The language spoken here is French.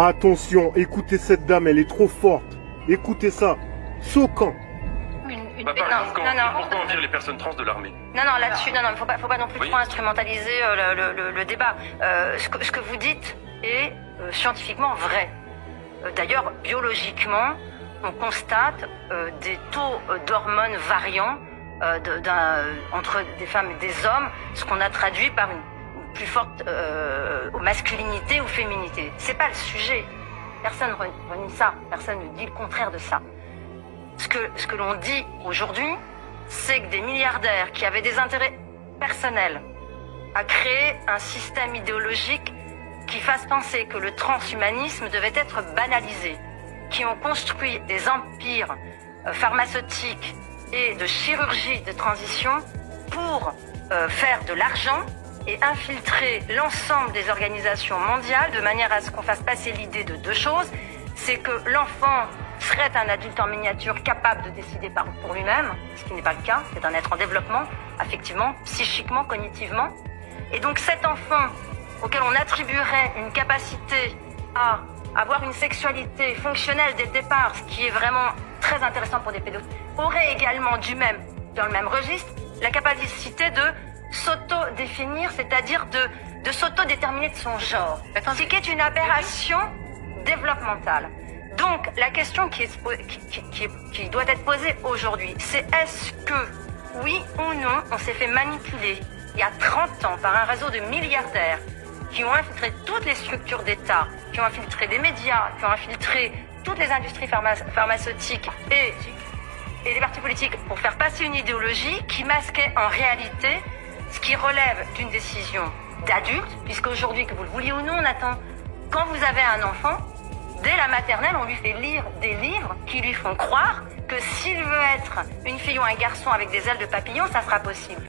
Attention, écoutez cette dame, elle est trop forte. Écoutez ça. Choquant. Par exemple, pourquoi on vire les personnes trans de l'armée? Non, là-dessus, non, il faut pas non plus trop instrumentaliser le débat. Ce que vous dites est scientifiquement vrai. D'ailleurs, biologiquement, on constate des taux d'hormones variants entre des femmes et des hommes, ce qu'on a traduit par une plus forte masculinité ou féminité. C'est pas le sujet. Personne ne renie ça. Personne ne dit le contraire de ça. Ce que l'on dit aujourd'hui, c'est que des milliardaires qui avaient des intérêts personnels à créer un système idéologique qui fasse penser que le transhumanisme devait être banalisé, qui ont construit des empires pharmaceutiques et de chirurgie de transition pour faire de l'argent et infiltrer l'ensemble des organisations mondiales de manière à ce qu'on fasse passer l'idée de deux choses, c'est que l'enfant serait un adulte en miniature capable de décider pour lui-même, ce qui n'est pas le cas, c'est un être en développement, affectivement, psychiquement, cognitivement. Et donc cet enfant auquel on attribuerait une capacité à avoir une sexualité fonctionnelle dès le départ, ce qui est vraiment très intéressant pour des pédophiles, aurait également dans le même registre, la capacité de s'auto-définir, c'est-à-dire de s'auto-déterminer de son genre, ce qui est une aberration développementale. Donc, la question qui doit être posée aujourd'hui, c'est est-ce que, oui ou non, on s'est fait manipuler il y a 30 ans par un réseau de milliardaires qui ont infiltré toutes les structures d'État, qui ont infiltré des médias, qui ont infiltré toutes les industries pharmaceutiques et les partis politiques pour faire passer une idéologie qui masquait en réalité ce qui relève d'une décision d'adulte, puisqu'aujourd'hui, que vous le vouliez ou non, Nathan, quand vous avez un enfant, dès la maternelle, on lui fait lire des livres qui lui font croire que s'il veut être une fille ou un garçon avec des ailes de papillon, ça sera possible.